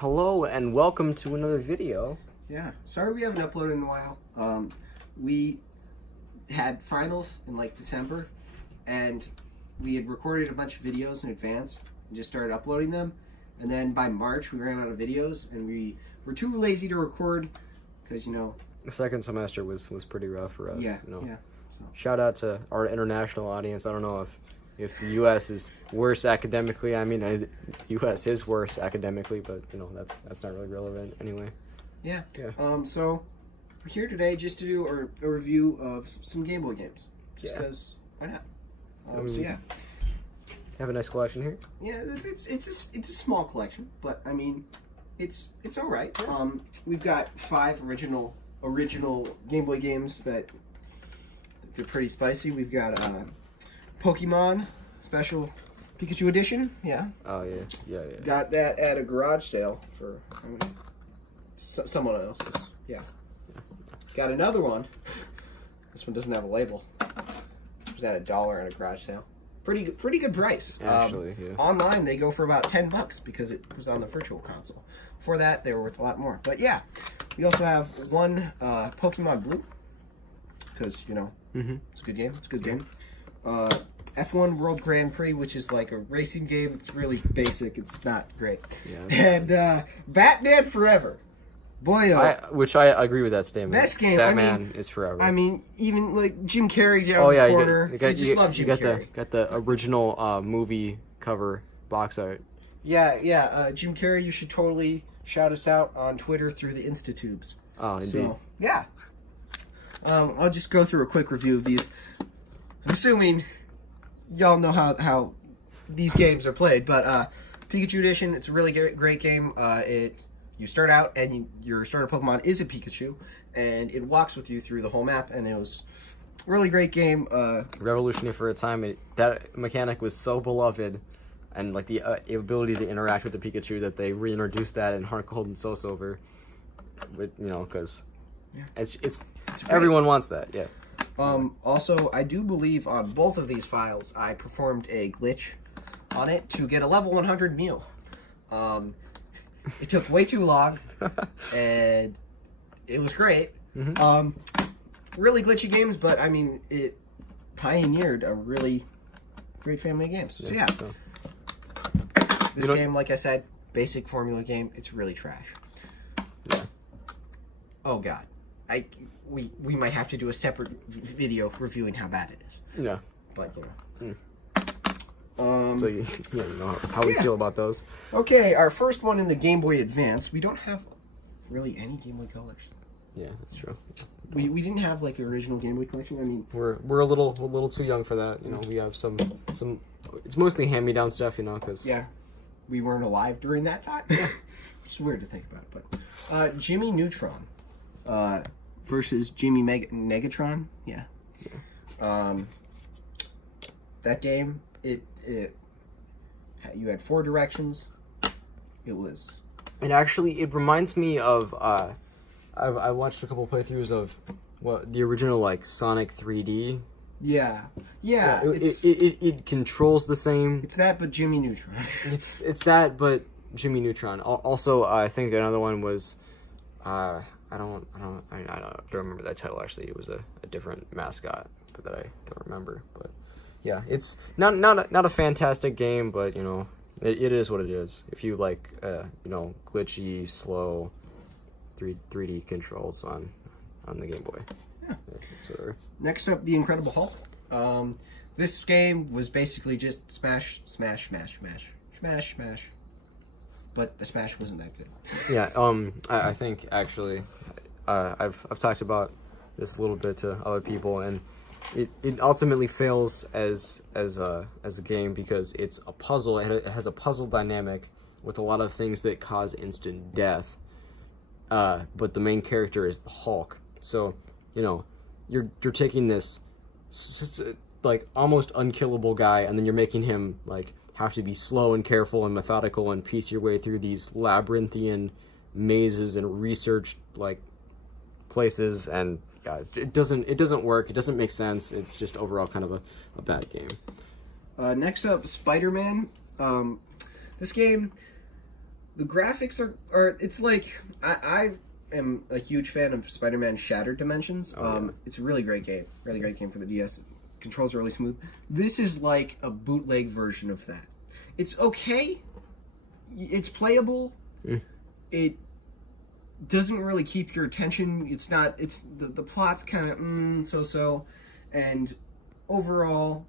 Hello and welcome to another video. Yeah, sorry we haven't uploaded in a while. We had finals in like December, and we had recorded a bunch of videos in advance and just started uploading them. And then by March we ran out of videos, and we were too lazy to record because The second semester was pretty rough for us. Yeah. So. Shout out to our international audience. I don't know if the U.S. is worse academically. I mean, the U.S. is worse academically, but that's not really relevant anyway. Yeah. Yeah. So we're here today just to do a review of some Game Boy games. Just because why not? So yeah. Have a nice collection here. Yeah, it's a small collection, but I mean, it's all right. We've got 5 original Game Boy games that they're pretty spicy. We've got Pokemon Special Pikachu Edition. Yeah. Oh yeah. Got that at a garage sale for someone else's. Yeah. Got another one. This one doesn't have a label. It was at $1 at a garage sale. Pretty good price. Actually, yeah. Online they go for about $10 because it was on the Virtual Console. Before that they were worth a lot more. But yeah, we also have one Pokemon Blue because it's a good game. It's a good game. F1 World Grand Prix, which is like a racing game. It's really basic. It's not great. Yeah. And Batman Forever. Boy, which I agree with that statement. Best game. Batman is forever. I mean, even like Jim Carrey down the corner. I just love Jim Carrey. Got the original movie cover box art. Yeah. Jim Carrey, you should totally shout us out on Twitter through the Instatubes. Oh, indeed. So, yeah. I'll just go through a quick review of these. I'm assuming y'all know how these games are played, but Pikachu Edition, it's a really great game. You start out, and your starter Pokemon is a Pikachu, and it walks with you through the whole map, and it was a really great game. Revolutionary for a time. That mechanic was so beloved, and like the ability to interact with the Pikachu, that they reintroduced that in Heart Gold and Soul Silver. Because it's everyone wants that. Yeah. Also, I do believe on both of these files, I performed a glitch on it to get a level 100 Mew. It took way too long, and it was great. Mm-hmm. Really glitchy games, but I mean, it pioneered a really great family of games. So yeah, this game, like I said, basic formula game. It's really trash. Yeah. Oh God, we might have to do a separate video reviewing how bad it is. Yeah. But so you know how we feel about those. Okay, our first one in the Game Boy Advance. We don't have really any Game Boy colors. Yeah, that's true. We didn't have like an original Game Boy collection. I mean, we're a little too young for that. We have some. It's mostly hand-me-down stuff, because we weren't alive during that time. It's weird to think about it, but Jimmy Neutron versus Jimmy Negatron. Yeah. That game, you had 4 directions. It reminds me of I watched a couple playthroughs of the original like Sonic 3D. Yeah. It controls the same. It's that, but Jimmy Neutron. it's that, but Jimmy Neutron. Also, I think another one was I don't remember that title actually. It was a different mascot, but that I don't remember. But yeah, it's not a fantastic game, but it is what it is. If you like glitchy, slow 3D controls on the Game Boy. Yeah. So, next up, The Incredible Hulk. This game was basically just smash, but the smash wasn't that good. Yeah. I think actually, I've talked about this a little bit to other people, and it ultimately fails as a game because it's a puzzle. It has a puzzle dynamic with a lot of things that cause instant death. But the main character is the Hulk. So, you're taking this like almost unkillable guy, and then you're making him like have to be slow and careful and methodical and piece your way through these labyrinthian mazes and research like places, and it doesn't work. It doesn't make sense. It's just overall kind of a bad game. Next up, Spider-Man. This game The graphics are it's like I am a huge fan of Spider-Man Shattered Dimensions. It's a really great game. Really great game for the DS. Controls are really smooth. This is like a bootleg version of that. It's okay. It's playable. It doesn't really keep your attention. It's not. It's the plot's kind of so, and overall,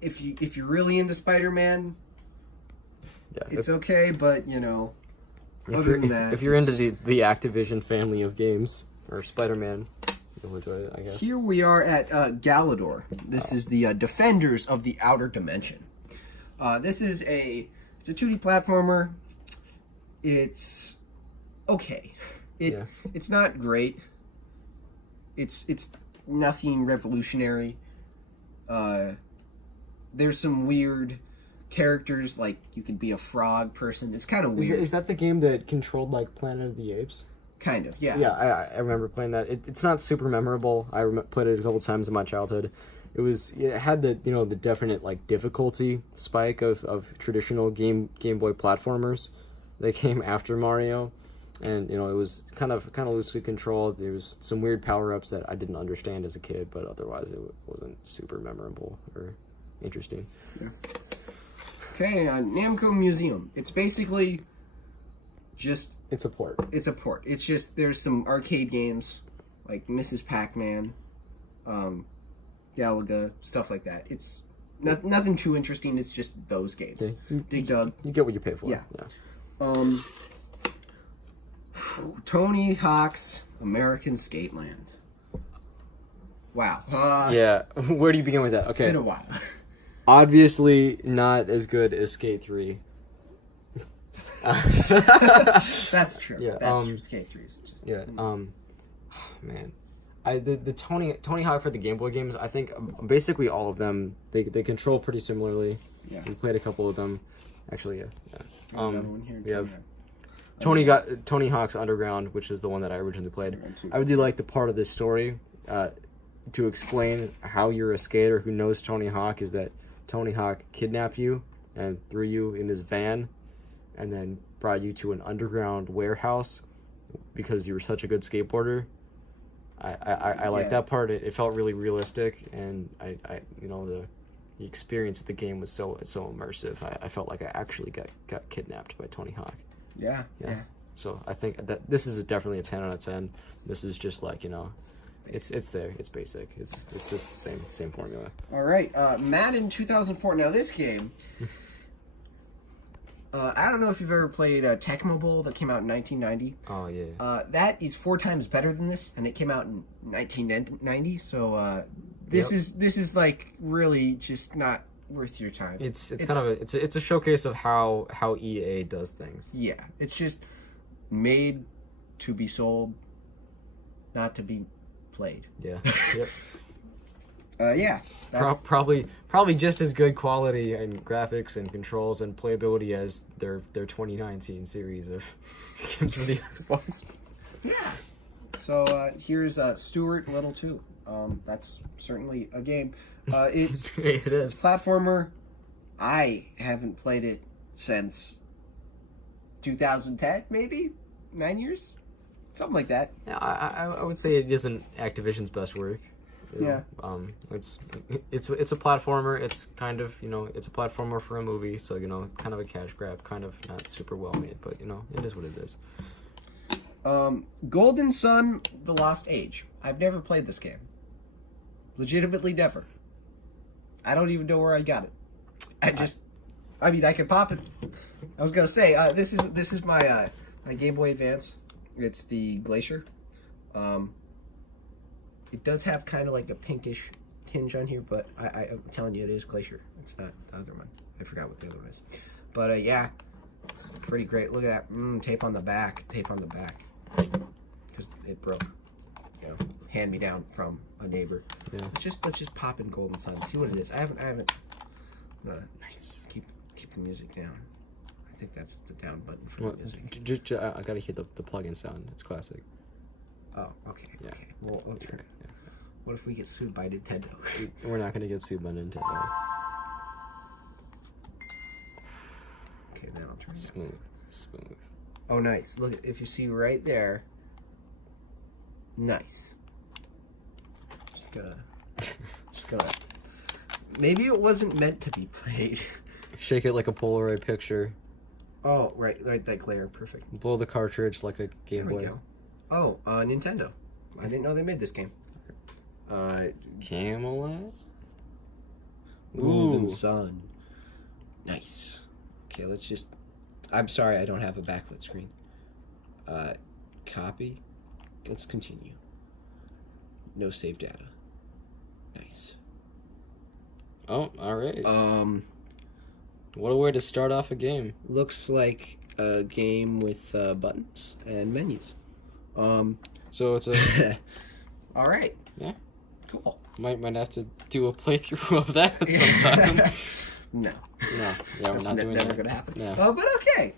if you're really into Spider-Man, it's okay. But other than that, if you're into the Activision family of games or Spider-Man, you'll enjoy it, I guess. Here we are at Galador. This is the Defenders of the Outer Dimension. This is it's a 2D platformer. It's okay. It's not great. It's nothing revolutionary. There's some weird characters, like you could be a frog person. It's kind of weird. Is that the game that controlled like Planet of the Apes? Kind of, yeah. Yeah, I remember playing that. It's not super memorable. I played it a couple times in my childhood. It had the the definite like difficulty spike of traditional Game Boy platformers that came after Mario, and it was kind of loosely controlled. There was some weird power ups that I didn't understand as a kid, but otherwise it wasn't super memorable or interesting. Yeah. Okay, Namco Museum. It's basically just it's a port. It's a port. It's just there's some arcade games like Mrs. Pac-Man, Galaga, stuff like that. It's nothing too interesting. It's just those games. Okay. Dig Dug. You get what you pay for. Yeah. Tony Hawk's American Skateland. Wow. Yeah. Where do you begin with that? Okay. It's been a while. Obviously not as good as Skate 3. That's true. Yeah. That's true. Skate 3 is just... Yeah. Man. The Tony Hawk for the Game Boy games, I think basically all of them, they control pretty similarly. Yeah. We played a couple of them. Actually, yeah. We have Tony Tony Hawk's Underground, which is the one that I originally played. I really like the part of this story to explain how you're a skater who knows Tony Hawk is that Tony Hawk kidnapped you and threw you in his van and then brought you to an underground warehouse because you were such a good skateboarder. I like that part. It felt really realistic, and I the experience of the game was so immersive. I felt like I actually got kidnapped by Tony Hawk. Yeah. So I think that this is definitely a 10 out of 10. This is just like it's there. It's basic. It's this same formula. All right, Madden 2004. Now this game, I don't know if you've ever played Tecmo Bowl that came out in 1990. Oh yeah. That is 4 times better than this, and it came out in 1990. So this is like really just not worth your time. It's kind of it's a showcase of how EA does things. Yeah, it's just made to be sold, not to be played. Yeah. Yep. Yeah. Probably just as good quality and graphics and controls and playability as their 2019 series of games for the Xbox. Yeah. So here's Stuart Little 2. That's certainly a game. It's it is platformer. I haven't played it since 2010, maybe 9 years, something like that. Yeah, I would say it isn't Activision's best work. Yeah. It's a platformer. It's kind of it's a platformer for a movie, so kind of a cash grab, kind of not super well made, but it is what it is. Golden Sun: The Lost Age. I've never played this game. Legitimately never. I don't even know where I got it. I could pop it. I was gonna say this is my my Game Boy Advance. It's the Glacier. It does have kind of like a pinkish tinge on here, but I'm telling you, it is Glacier. It's not the other one. I forgot what the other one is. But yeah, it's pretty great. Look at that tape on the back. Tape on the back because it broke. Hand me down from a neighbor. Yeah. Let's just pop in Golden Sun. See what it is. I haven't. Nice. Keep the music down. I think that's the down button for the music. Just I gotta hear the plug-in sound. It's classic. Oh, okay. Yeah. Okay. Well, okay. Yeah. What if we get sued by Nintendo? We're not gonna get sued by Nintendo. Okay, then I'll turn Smooth. Oh, nice. Look, if you see right there. Nice. Just gonna. Maybe it wasn't meant to be played. Shake it like a Polaroid picture. Oh, right, that glare, perfect. Blow the cartridge like a Game There we Boy. go. Oh, Nintendo. I didn't know they made this game. Camelot? Golden Sun. Nice. Okay, let's just. I'm sorry, I don't have a backlit screen. Copy. Let's continue. No save data. Nice. Oh, alright. What a way to start off a game. Looks like a game with buttons and menus. So it's a... All right. Yeah. Cool. Might have to do a playthrough of that sometime. No. No. Yeah, we're That's not doing never that. gonna happen. No. But okay.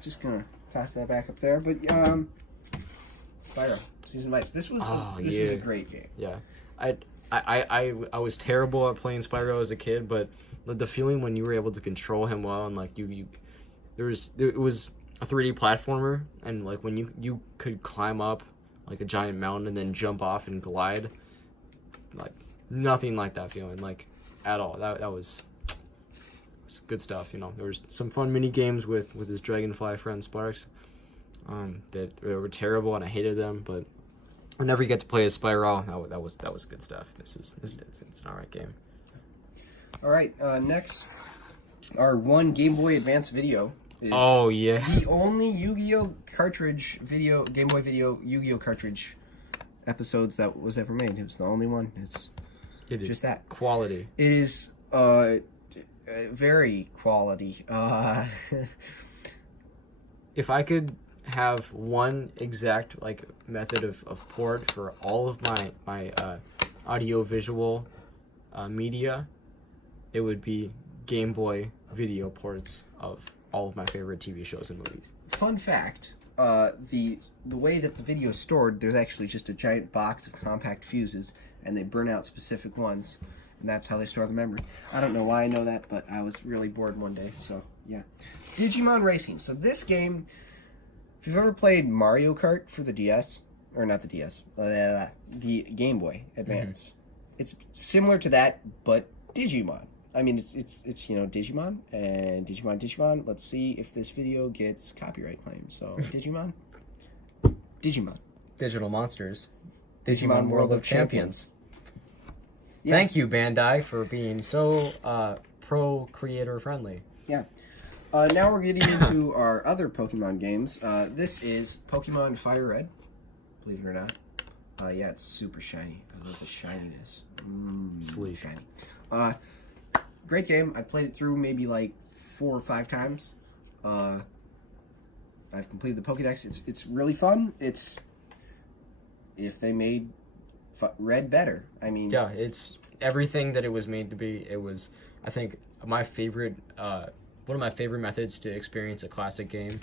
Just gonna toss that back up there. But Spyro Season of Ice. This was a great game. Yeah. I was terrible at playing Spyro as a kid, but the feeling when you were able to control him well and like it was a 3D platformer, and like when you could climb up like a giant mountain and then jump off and glide, like nothing like that feeling like at all. That was good stuff. You know, there was some fun mini games with his dragonfly friend Sparks that were terrible and I hated them, but whenever you get to play as Spyro, that was good stuff. It's an alright game. All right, next, our one Game Boy Advance video is Oh yeah, the only Yu-Gi-Oh cartridge video, Game Boy video Yu-Gi-Oh cartridge episodes that was ever made. It was the only one. it is just that. quality. It is very quality. If I could have one exact like method of port for all of my audio visual media, it would be Game Boy video ports of all of my favorite TV shows and movies. Fun fact, the way that the video is stored, there's actually just a giant box of compact fuses, and they burn out specific ones, and that's how they store the memory. I don't know why I know that, but I was really bored one day, so yeah. Digimon Racing. So this game, if you've ever played Mario Kart for the DS, or not the DS, the Game Boy Advance, it's similar to that, but Digimon. I mean, it's Digimon and Digimon. Let's see if this video gets copyright claims. So Digimon. Digital Monsters. Digimon World of Champions. Yeah. Thank you, Bandai, for being so pro-creator friendly. Yeah. Now we're getting into our other Pokemon games. This is Pokemon Fire Red. Believe it or not. Yeah, it's super shiny. I love the shininess. Sleek. Shiny. Great game. I played it through maybe like 4 or 5 times. I've completed the Pokédex. It's really fun. It's if they made Red better. I mean, yeah, it's everything that it was made to be. It was, I think, my favorite. One of my favorite methods to experience a classic game,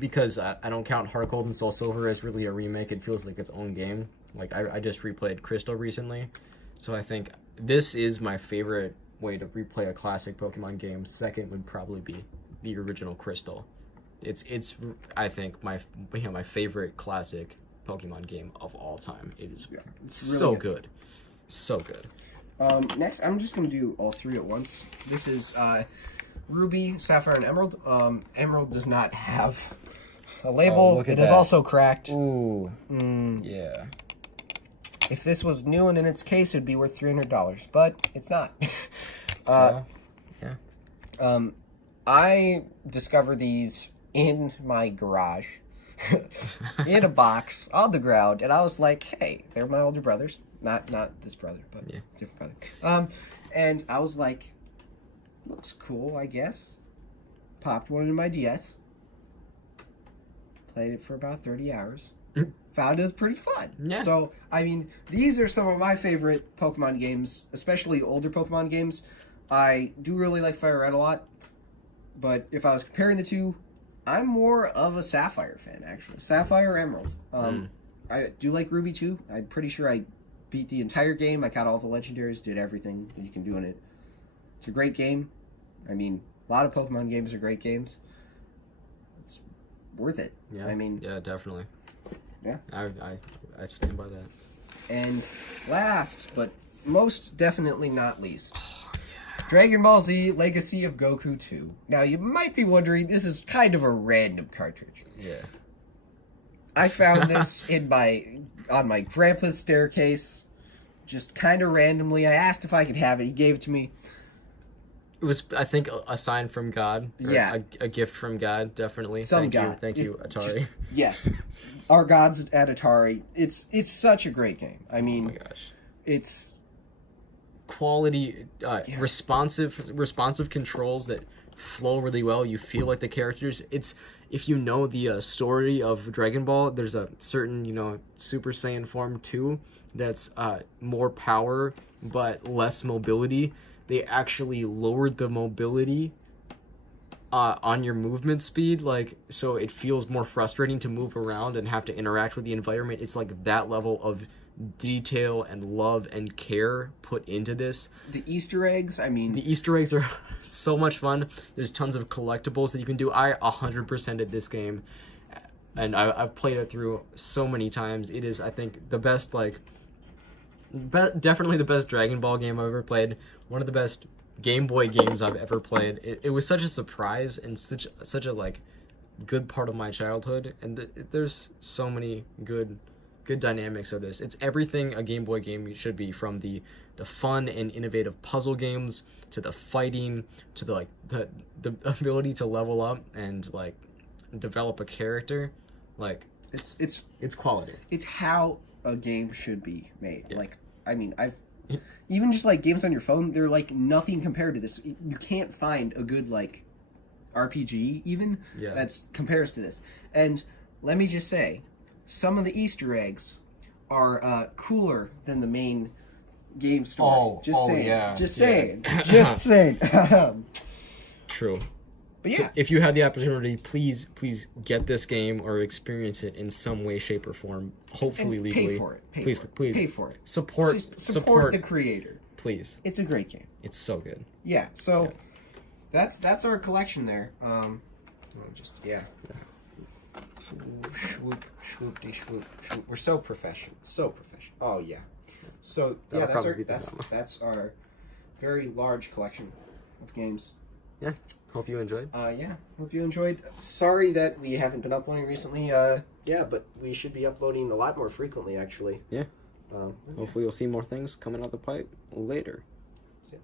because I don't count Heart Gold and Soul Silver as really a remake. It feels like its own game. Like I just replayed Crystal recently, so I think this is my favorite way to replay a classic Pokemon game. Second would probably be the original Crystal. It's I think my favorite classic Pokemon game of all time. It is it's really so good. So good. Next, I'm just going to do all 3 at once. This is Ruby, Sapphire, and Emerald. Emerald does not have a label. Look at It is that. also cracked. Ooh. Yeah. If this was new and in its case, it would be worth $300, but it's not. Yeah. I discovered these in my garage, in a box on the ground, and I was like, "Hey, they're my older brothers. Not this brother, but Yeah. different brother." And I was like, "Looks cool, I guess." Popped one into my DS. Played it for about 30 hours. Found it was pretty fun. Yeah. So, I mean, these are some of my favorite Pokemon games, especially older Pokemon games. I do really like Fire Red a lot, but if I was comparing the two, I'm more of a Sapphire fan, actually. Sapphire or Emerald. I do like Ruby, too. I'm pretty sure I beat the entire game. I caught all the legendaries, did everything that you can do in it. It's a great game. I mean, A lot of Pokemon games are great games. It's worth it. Yeah. I mean, yeah, definitely. Yeah. I stand by that. and last, but most definitely not least, Dragon Ball Z Legacy of Goku 2. Now, you might be wondering, this is kind of a random cartridge. Yeah. I found this on my grandpa's staircase, just kind of randomly. I asked if I could have it. He gave it to me. It was, I think, a sign from God. Or Yeah. A gift from God, definitely. Some Thank God. you. Thank you, Atari. Yes. Our gods at Atari. It's such a great game. I Oh mean, my gosh. it's Quality, responsive controls that flow really well. You feel like the characters. It's, if you know the story of Dragon Ball, there's a certain, Super Saiyan form 2 that's more power but less mobility. They actually lowered the mobility on your movement speed, so it feels more frustrating to move around and have to interact with the environment. It's like that level of detail and love and care put into this. the Easter eggs. I mean, The Easter eggs are so much fun. There's tons of collectibles that you can do. I 100%ed this game, and I've played it through so many times. It is, I think, the best, definitely the best Dragon Ball game I've ever played. One of the best Game Boy games I've ever played. It was such a surprise and such a good part of my childhood, and there's so many good dynamics of this. It's everything a Game Boy game should be, from the fun and innovative puzzle games to the fighting to the ability to level up and develop a character. It's quality. it's how a game should be made. Yeah. I mean, I've even just games on your phone, they're nothing compared to this. You can't find a good RPG even Yeah. that's compares to this. And let me just say, some of the Easter eggs are cooler than the main game story. Just saying. Just saying. True. But So yeah, if you have the opportunity, please get this game or experience it in some way, shape, or form. Hopefully and legally. pay for it. Please Pay for it. support Support the creator. Please. It's a great game. It's so good. Yeah. So that's our collection there. Swoop, swoop, swoop. We're so professional. So professional. Oh yeah. So yeah, That'll probably be the drama. that's our very large collection of games. Yeah. Hope you enjoyed. Yeah. Hope you enjoyed. Sorry that we haven't been uploading recently. Yeah, but we should be uploading a lot more frequently, actually. Yeah. Hopefully you'll see more things coming out the pipe later. So, yeah.